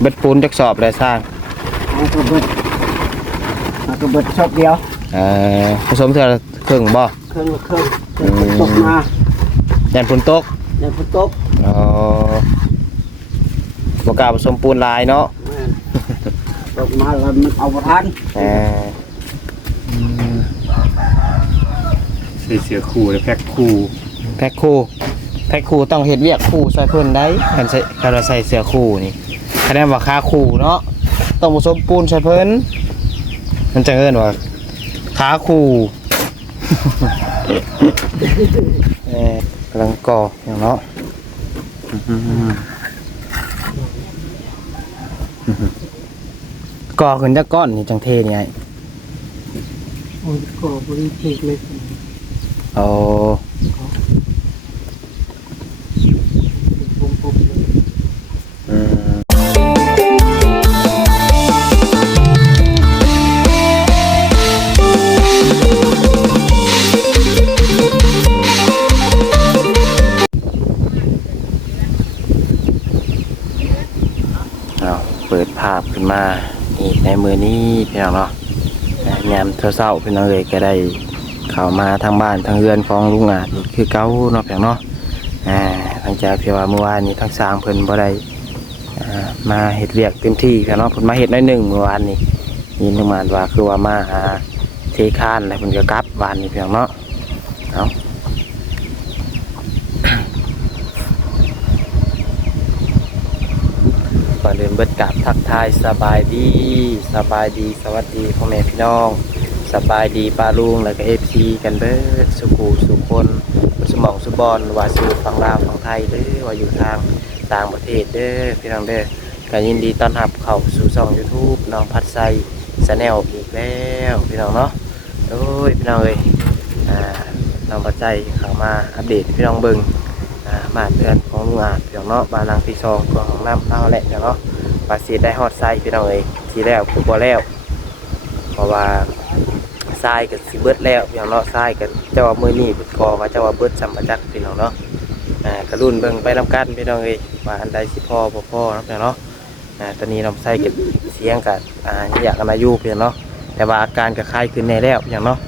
เบิดปูนจักสอบได้สร้างก็เบิดชอบเดียวผสมเท่าครึ่งบ่เครื่องตกมายันฝนตกอ๋อบ่กล้าผสมปูนลายเนาะตกมาแล้วมันเอาบ่ทันใส่เสื้อคู่และแพ็คคู่ต้องเฮ็ดเวียกคู่ใส่เพิ่นได้คันใส่เสื้อคู่นี่คะแนนว่าค่าคู่เนาะต้องผสมปูนใส่เพิ่นมันจะเอิ้นว่าขาคู่กำลังก่ออย่างเนาะก่อขึ้นจากก้อนนี่จังเทนี่ไงก่อบริเทคเลยโอ้เปิดภาพขึ้นมาอีกในมือนี้พี่น้องเนาะยามเช้าพี่น้องเลยก็ได้เข้ามาทางบ้านทางเรือนของลุงอาจคือเก้าเนาะพี่น้องเนาะหลังจากที่ว่าเมื่อวานนี้ทั้งสร้างเพิ่นบ่ได้มาเฮ็ดเวียกเต็มที่พี่น้องเพิ่นมาเฮ็ดน้อยหนึ่งเมื่อวานนี้ยินประมาณว่าคือว่ามาเทคานแล้วเพิ่นก็กลับบ้านนี้พี่น้องเนาะเอาก่อนเดินเบิดกับทักทายสบายดีสวัสดีพ่อแม่พี่น้องสบายดีป้าลุงแล้วก็FCกันเบิดสุขูสุคนสมองสุบอลว่าสู่ฝั่งลาวฝั่งไทยเด้อว่าอยู่ทางต่างประเทศเด้อพี่น้องเด้อก็ยินดีต้อนรับเข้าสู่ช่อง YouTube น้องพัดไซชาแนลอีกแล้วพี่น้องเนาะโอ้ยพี่น้องเอ้ยน้องพัดไซเข้ามาอัปเดตพี่น้องเบิ่งบ้านเรือนของลุงอาจพี่น้องเนาะบ้านหลังที่2ของน้ำเอาแหละพี่น้องเนาะปลาเสียได้ฮอดไซพี่น้องเอ้ยทีแล้วคือบ่แล้วเพราะว่าทรายกับสิเบิดแล้วพี่น้องเนาะทรายกับเจ้าว่ามือนี่เบิดคอว่าเจ้าว่าเบิดสัมปจักพี่น้องเนาะกระรุ่นเบิ่งไปนำกันพี่น้องเอ้ยว่าอันใดสิพ่อบ่พ่อเนาะพี่น้องเนาะตอนนี้น้องไส้กับเสียงกับอยากกันอายุพี่น้องเนาะแต่ว่าอาการก็คลายขึ้นแน่แล้วพี่น้องเนาะ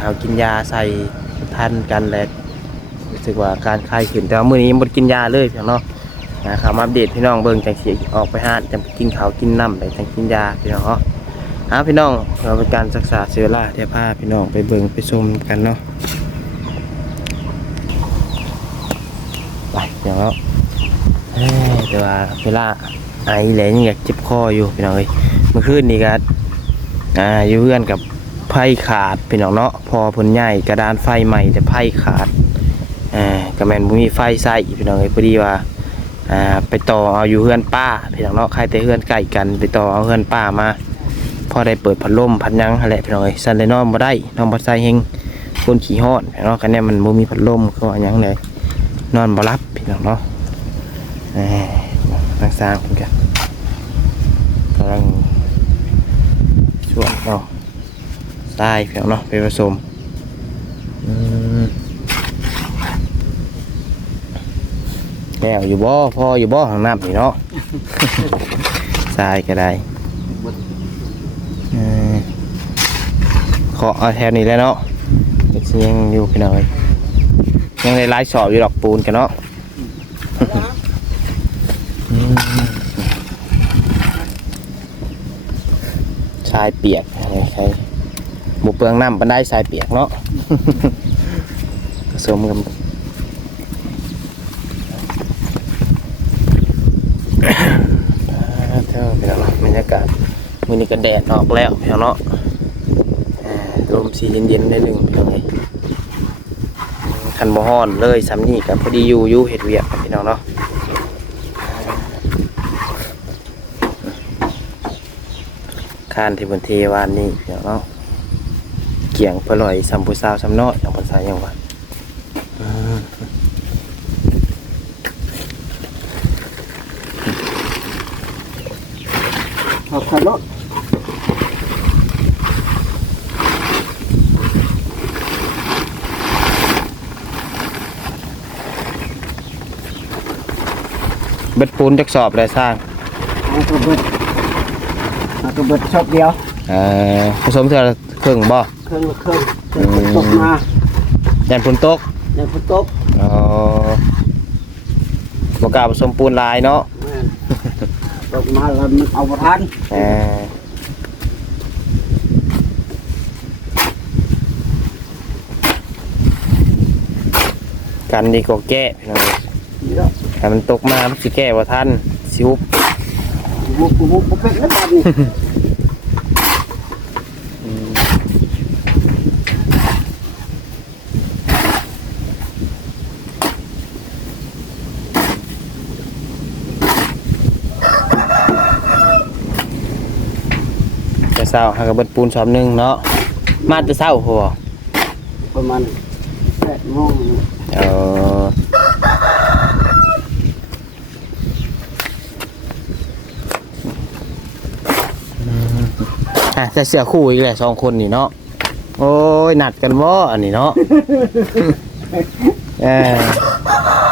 เอากินยาใส่ทันกันแล้วรู้สึกว่าการคลายขึ้นแต่ว่ามื้อนี้บ่กินยาเลยพี่น้องเนาะข่าวมาอัปเดตพี่น้องเบิ่งจังสิออกไปหาจังกินข้าวกินน้ำไปจังกินยาพี่น้องเนาะพี่น้องเราเป็นการศึกษาเชื้อราเทียบผ้าพี่น้องไปเบิ่งไปชมกันเนาะไปเดี๋ยวแต่ว่าเวลาไอแหลยังอยากเจ็บคออยู่พี่น้องเลยเมื่อคืนนี้ก็อยู่เพื่อนกับไผ่ขาดพี่น้องเนาะพอผลใหญ่กระดานไฟใหม่แต่ไผ่ขาดกระแมนบุมีไฟใส่พี่น้องเลยพอดีว่าไปต่อเอาอยู่เพื่อนป้าพี่น้องเนาะใครแต่เพื่อนใกล้กันไปต่อเอาเพื่อนป้ามาพอได้เปิดพัดลมพัดยังอะไรพี่น้องสันเลยนอนมาได้นอนบัดไซเฮงคนขี่ฮอดพี่น้องกันเนี่ยมันบ่มีพัดลมก็ยังเลยนอนบ่รับพี่น้องเนาะนักสร้างกันกำลังช่วงเนาะทรายพี่น้องเนาะไปผสมแล้วอยู่บ่พออยู่บ่ห้องน้ำนี่เนาะทรายก็ได้ขอเอาแถวนี้แล้วเนาะยังอยู่พี่น้อยยังได้ไล่สอบอยู่ดอกปูนกันเนาะทรายเปียกใช่บุเปลืองน้ำปันได้ทรายเปียกเนาะผสมกันเท่าพี่น้องบรรยากาศมื้อนี้ก็แดดออกแล้วพี่น้องเนาะลมสีเย็นๆได้หนึ่งพี่น้องเลยคันบ่ฮ้อนเลยซ้ำนี่กับพอดีอยู่เห็ดเวียกพี่น้องเนาะคานที่บนเทวานนี่พี่น้องเนาะเกี่ยงปล่อยสัมพุสาวสัมน้อยอย่างภาษาอย่างว่าเอาคันรถเบ็ดปูนจักสอบเลยสร้าง เอากระเบิดชอบเดียว ผสมเท่าครึ่งบ่ เครื่องฝนตกมา ยันฝนตก ในฝนตก อ๋อบ่กล้าผสมปูนลายเนาะ แม่นตกมาแล้วมันเอาบ่ทัน กันดีกว่าแก้พี่น้อง นี่แล้ว ถ้ามันตกมามันสิแก้บ่ทันสิอุบ บุกเป็นแล้วบัดนี้ แต่เช้าหาก็เบิดปูนชอบนึงเนาะมาแต่เช้าพอ ประมาณ8 โมง เออใส่เสื้อคู่อีกแหละ2คนนี่เนาะโอ้ยนัดกันบ่อันนี้เนาะ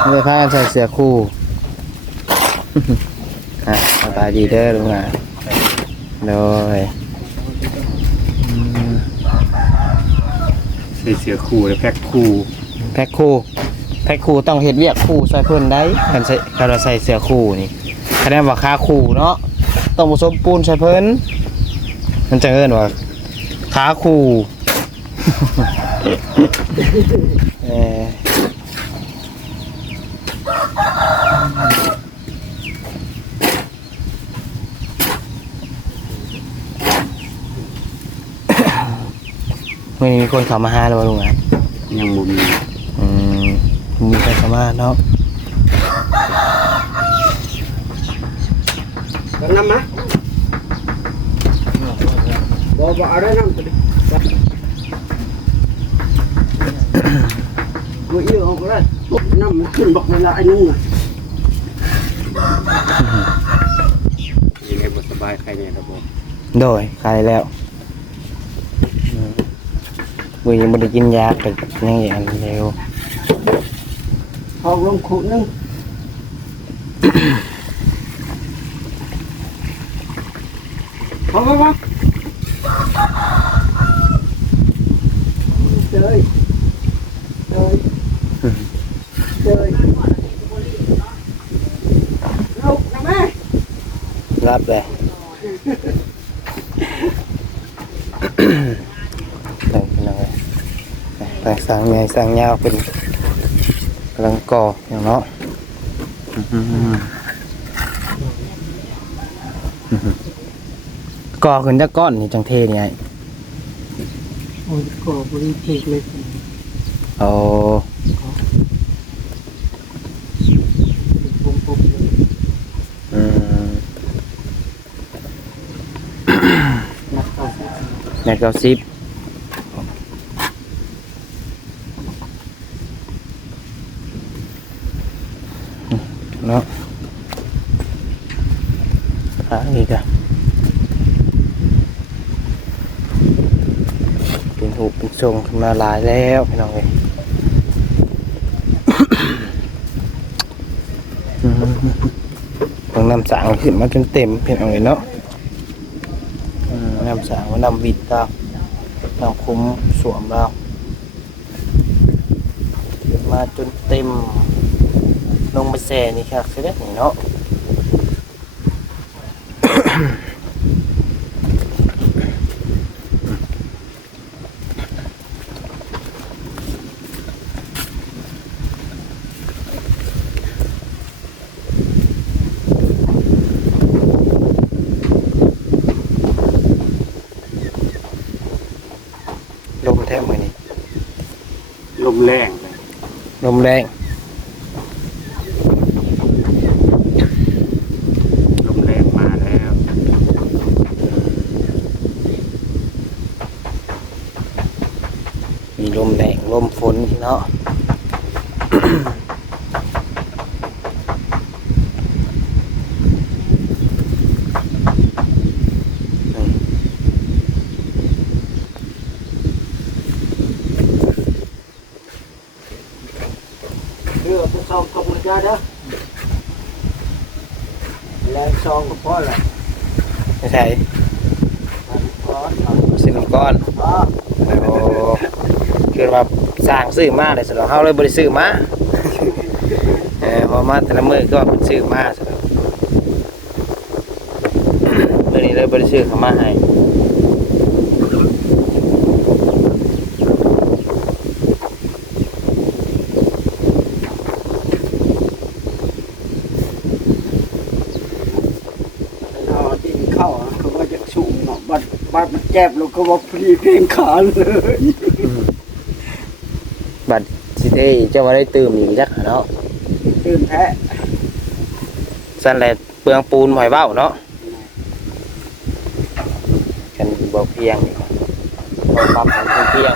ไม่พากันใส่เสื้อคู่สบายดีเด้อลุงอ่ะโดย ใส่เสื้อคู่และแพ็คคู่ แพ็คคู่ต้องเฮ็ดเวียกคู่ใส่เพิ่นได้คันเราใส่เสื้อคู่นี่คะแนนว่าค่าคู่เนาะต้องผสมปูนใส่เพิ่นมันจะเอิ้นว่าค่าคู่ ไม่มีคนเข้ามาหาแล้วลุงอ่ะ ยังบ่มี มีใครเข้ามาเนาะ กันน้ำมะบ่เอาได้น้ำตัวนี้กูอิ่วเอาก็ได้น้ำมันขึ้นบอกเวลาไอ้นุ่งอ่ะ ยังไงบ่สบายใครเนี่ยครับผม โดยใครแล้วมือยังไม่ได้กินยาแต่ยังอย่างเร็ว ทองลงขุนึงพอมาเจยลูกนะแม่ รับเลยแต่สั่งใหญ่สั่งยาวเป็นกำลังก่ออย่างเนาะก่อขึ้นจากก้อนนี่จังเทนี่ไง โอ้ยก็บริเพกเลย โอ้ ปุ๊บเลย นักเอา แม็กซ์ซิปเนาะอีกอะเป็นหูเป็นทรงขึ้นมาหลายแล้วพี่น้องเลยต้องนำสางขึ้นมาจนเต็มพี่น้องเลยเนาะนำสางมานำวิดเรานำคุ้มสวมเรามาจนเต็มลงไปแซ่นี่ครับใช่ไหมนี่เนาะ ลมแทบมือนี่ ลมแรงเลย ลมแรง ลมแรงมาแล้ว มีลมแรงลมฝนเนาะ เรือผู้ชมกำลังจะเด้อแล้ว ซองก็พอแหละ ไม่ใช่ พอ ซื้อน้ำก้อน พอ โอ้คือว่าสร้างซื้อมาเลยสำหรับเฮาเลยบ่ได้ซื้อมาพอมาแต่ละมื้อก็เพิ่นซื้อมาสำหรับมื้อนี้เลยบ่ได้ซื้อเข้ามาให้ เอาที่เข้าเขาว่าจะสูงเนาะบัดมันแจ็บแล้วก็ว่าพลีเพลงขาเลย บัดสิได้เจ้าว่าได้ตื่มอีกจักเนาะ ตื่นแท้ สั่นแหละเปลืองปูนหอยเว้าเนาะกันบ่เพียงบ่ปรับให้เพียง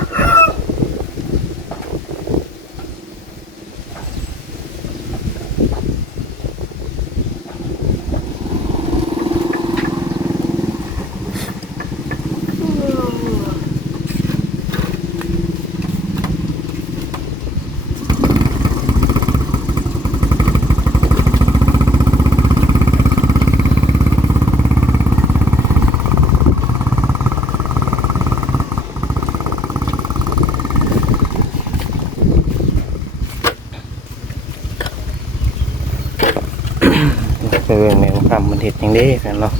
เรื่องในของคำมันเห็ดอย่างนี้กันเนาะ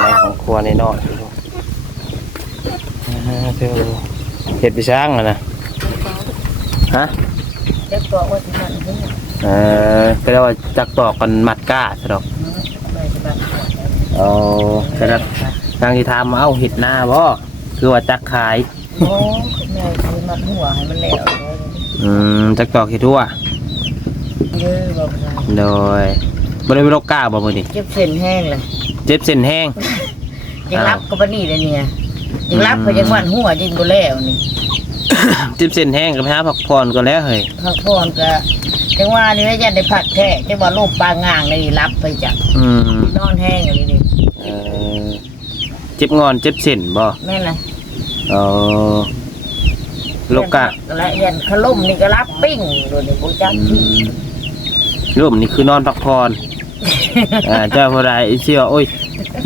ในของครัวในนอกเจ้าเห็ดไปช้างอะนะฮะ เด็กตัวว่าจะมันขึ้น ก็เรียกว่าจักตอกกันมัดก้าใช่หรอก เลยจะแบบ เอาแต่ละทางที่ทำเอาเห็ดหน้าบ่คือว่าจักขาย โอ้แม่คือมัดหัวให้มันแล้ว จักตอกเห็ดทั่ว เยอะบอกเลย โดยบริเวณโลกก้าบ่มือนี่ เจ็บเส้นแห้งเลย เจ็บเส้นแห้ง ยังรับก็ปนี่เลยเนี่ยยังรับก็ยังวันหัวยิงก็แล้วนี่ เจ็บเส้นแห้งก็ไปหาพักผ่อนก่อนแล้วเฮ้ย พักผ่อนก็จังว่านี่ไม่ยันได้ผัดแท้จังว่าลูกปลางางเลยรับไปจาก นอนแห้งอย่างนี้ดิ เจ็บงอนเจ็บเส้นบ่ แม่นเลย โลกะ และยันขลุ่มนี่ก็รับปิ้งโดยนี่บูจักที่ ล่มนี่คือนอนพักผ่อน เจ้าพอได้เชื่อโอ้ย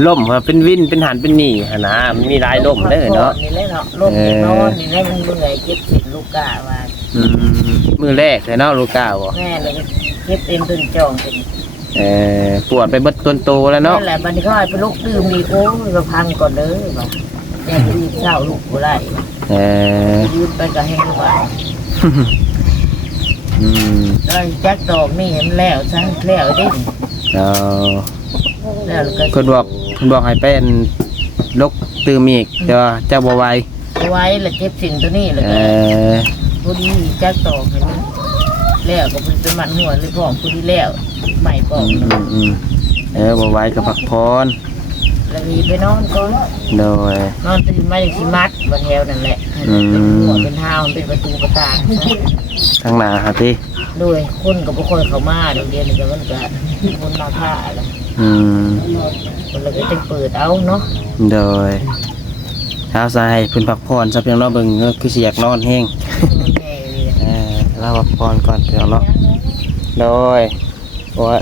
ล่มว่าเป็นวินเป็นหันเป็นหนีหนนะมันมีหลายล่มเด้อเนาะ นี่เลยเนาะล่มนี่นอนนี่เลยมันเมื่อยเจ็บสิลูกกะว่า มือแรกเลยเนาะลูกก้าวบ่ แม่เลยเจ็บเต็มตึงจองเป็น ปวดไปเบิดต้นโตแล้วเนาะ นั่นแหละบัดนี้เขาให้ไปลูกดื่มดีโอ้ยก็พังก่อนเด้อบ่อย่าไปรีบเศร้าลูกบ่ได้ยืมไปก็แห้งว่าแล้วจักดอกนี่เห็นแล้วซะแล้วดิแล้วก็ คนบอกให้เป็นลกตื่มอีกแต่ว่าเจ้าบ่ไหว ไว้แล้วเก็บสิ่งตัวนี้แล้วก็ผู้ดีจักดอกเห็นแล้วก็เป็นมันหัวเลยพร้อมผู้ดีแล้วใหม่ปอก บ่ไหวก็พักผ่อน แล้วมีไปนอนก่อน โดย นอนตื่นมาอย่างสิมัดบันแถวนั่นแหละเป็นหัวเป็นเท้าเป็นประตูประตาง ทางหน้าครับพี่ โดยคนกับบุคคลเขามาเดี๋ยวเดียวนี่ก็มันก็คนมาผ้าแล้วคนเราก็จะเปิดเอาเนาะ โดยเท้าซ้ายเพิ่นพักผ่อนสักเพียงเนาะเบิ่งคือสิอยากนอนแฮง แม่เลย เราพักผ่อนก่อนเพียงเนาะโดยว่า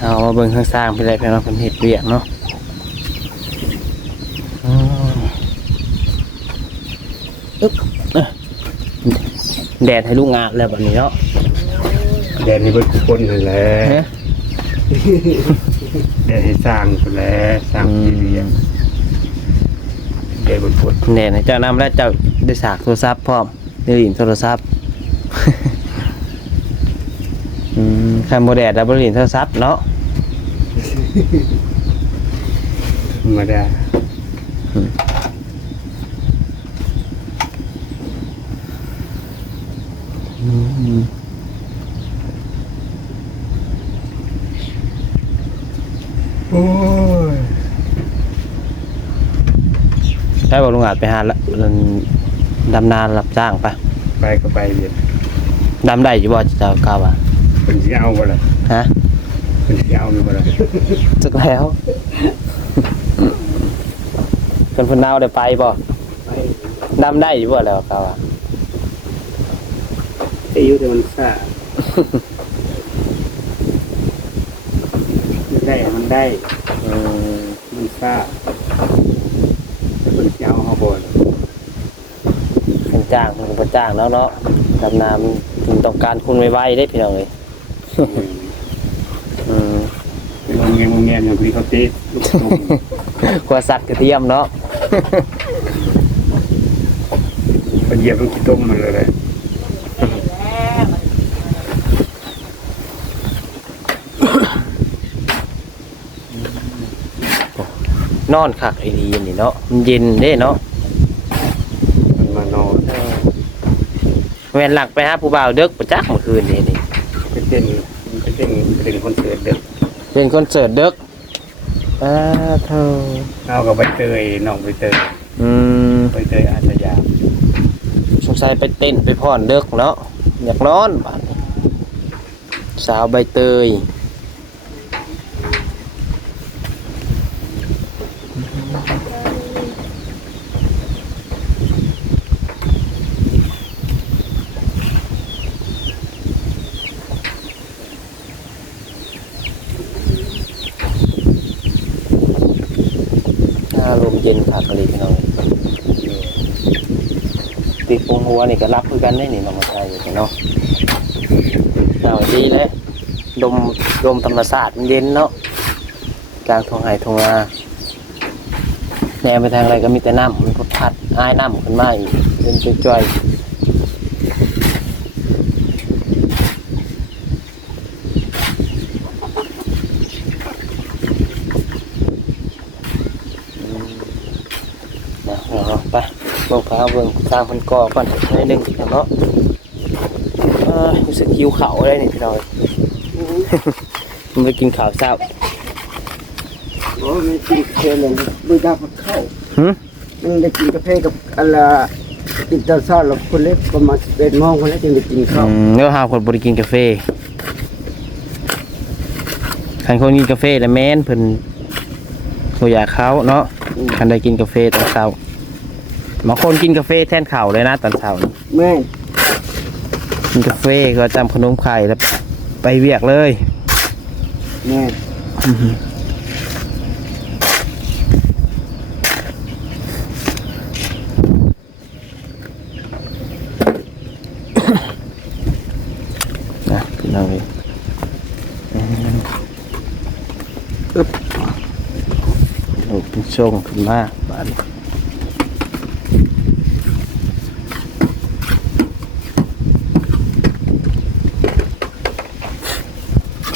เอามาเบิ่งข้างสร้างไปเลยเพียงเนาะเพิ่นเฮ็ดเวียกเนาะแดดให้ลูกงานแล้วบัดนี้เนาะ แดนนี่เบิดทุกคนนั่นแหละแดนให้สร้างนั่นแหละสร้างที่เรียนแดนเบิดทุกคน แดดให้เจ้านำและเจ้าได้สากโทรศัพท์พร้อมได้ลินโทรศัพท์คันบ่แดดแล้วบ่ลินโทรศัพท์เนาะ ธรรมดาโอ้ย ได้บอกลุงอาจไปหาละดำนารับจ้างปะ ไปก็ไปเรียน ดำได้อยู่บ่เจ้ากล้าวะ เป็นสิเอาบ่ล่ะ ฮะ เป็นสิเอาอยู่บ่ล่ะ จักแล้วเพิ่นเอาได้ไปบ่ ไป ดำได้อยู่บ่แล้วกล้าวะ อายุแต่มันซ่า ได้มันได้ อืม มันฟ้าเพิ่นสิเอาเฮาบ่ เพิ่นจ้างเพิ่นก็จ้างแล้วเนาะดำน้ำถึงต้องการคุณไวๆได้พี่น้องเอ้ยอืม โรงเรียนอย่างที่เขาเตะลูกตรง กว่าสัตว์กระเทียมเนาะ ไปเหยียบลูกขี้ต้มมันเลย นอนคักไอ้ดีนี่เนาะมันเย็นเด้เนาะ มันมานอน แม่นหลักไปหาผู้บ่าวเด็กประจักษ์เมื่อคืนนี่นี่ ไปเต้นคอนเสิร์ตเด็ก เป็นคอนเสิร์ตเด็กเธอ เอากับใบเตยน้องใบเตย อืม ใบเตยอาสยาม สงสัยไปเต้นไปพ่อนเด็กเนาะอยากนอนบ้านนี้สาวใบเตยลมเย็นคักกะลีพี่น้องติดปงหัวนี่ก็รับคือกันได้นี่น้องมาไทยเนาะเอาดีเลยลมธรรมศาสตร์มันเย็นเนาะกลางทงไห้ทงนาแนวไปทางอะไรก็มีแต่น้ำมันพัดอ้ายน้ำขึ้นมาอีกเป็นจ่อยๆนะไปเบิ่งฟ้าเบิ่งสร้างพันก่อก่อนนิดนึงเนาะรู้สึกหิวเข่าได้นี่พี่น้อย มันไปกินข้าวเช้า โอ้ไม่กินกาแฟเลยไม่ได้พักเข้า หึ มันได้กินกาแฟกับอะไรติดตาซ่าแล้วคนเล็กประมาณ11 โมงคนเล็กจึงได้กินข้าว เนื้อหาคนบริกินกาแฟคันคนกินกาแฟแล้วแม่นเพิ่นบ่อยากเขาเนาะคันได้กินกาแฟตอนเช้าบางคนกินกาแฟแทนข้าวเลยนะตอนเช้านี่ แม่ กินกาแฟก็จำขนมไข่แล้วไปเวียกเลย แม่ นะพี่น้องเลยอึ๊บโอ้เป็นช่วงขึ้นมาบาดนี้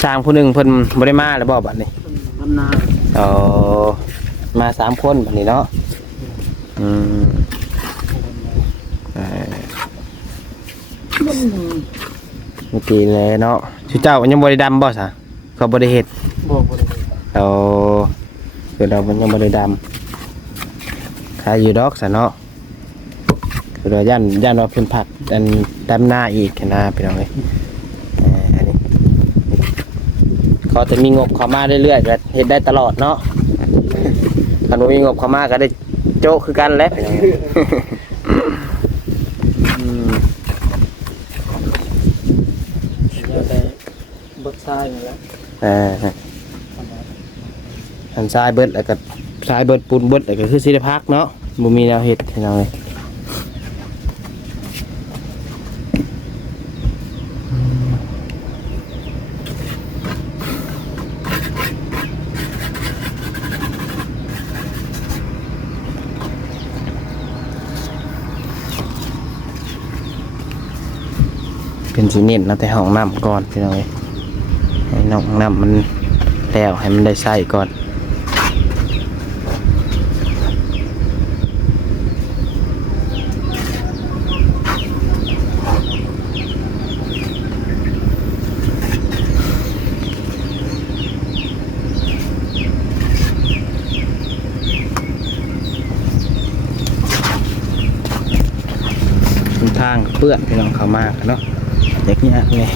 สร้างผู้หนึ่งเพิ่นบ่ได้มาแล้วบ่บัดนี้ ทำนา อ๋อมา3 คนบัดนี้เนาะอืมเมื่อกี้เลยเนาะชื่อเจ้ายังบ่ได้ดำบ่ซะเขาบ่ได้เฮ็ด บอกเลย เอาคือเรามันยังบ่ได้ดำขายอยู่ดอกซะเนาะคือเราย่านว่าเพิ่นผักอันดำหน้าอีกนะพี่น้องเอ้ยอันนี้เขาจะมีงบเข้ามาเรื่อยๆก็เฮ็ดได้ตลอดเนาะคันบ่มีงบเข้ามาก็ได้โจ๊กคือกันแหละพี่น้องเอ้ยแต่บักซ่าอยู่แล้ว อันทรายเบิดแล้วก็ทรายเบิดปูนเบิดแล้วก็คือสิได้พักเนาะบ่มีแนวเฮ็ดพี่น้องเอ้ยเป็นสิเน้นนะแต่ห้องน้ำก่อนพี่น้องเอ้ยให้น้องน้ำมันแล้วให้มันได้ใส่ก่อนทางเปื้อนพี่น้องเขามากเนาะเด็กเนี่ยนี่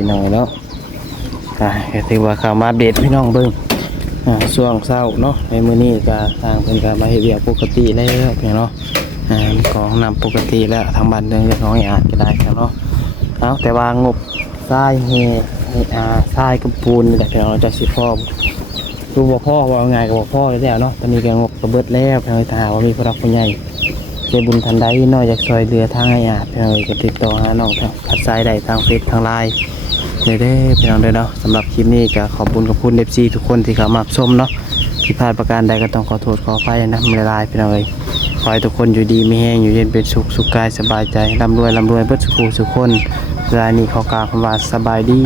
พี่น้องเนาะก็ถือว่าเข้ามาอัปเดตพี่น้องเบิ่งช่วงเช้าเนาะในมื้อนี้ก็ทางเพิ่นก็มาเฮ็ดเวียกปกติแล้วพี่น้องเนาะของนำปกติแล้วทางบ้านเรื่องของอาจก็ได้ครับเนาะเอาแต่ว่างบทรายเฮทรายกับปูนนี่แหละพี่น้องจะสิพอดูบ่พอว่าง่ายก็บ่พอแล้วเนาะตอนนี้ก็งบก็เบิดแล้วพี่น้องถ้าหากว่ามีผู้รักผู้ใหญ่ใจบุญทันใดน้อยอยากช่วยเหลือทางอาจพี่น้องก็ติดต่อหาน้องทางพัดทรายได้ทางเฟซทาง LINEเด้อพี่น้องเด้อเนาะสำหรับคลิปนี้ก็ขอบคุณFC ทุกคนที่เข้ามาชมเนาะที่พลาดประการใดก็ต้องขอโทษขออภัยนะไม่ลายพี่น้องเอ้ยขอให้ทุกคนอยู่ดีมีแห้งอยู่เย็นเป็นสุขสุขกายสบายใจร่ำรวยเบิดสุขคนเวลานี้ขอกล่าวคำว่าสบายดี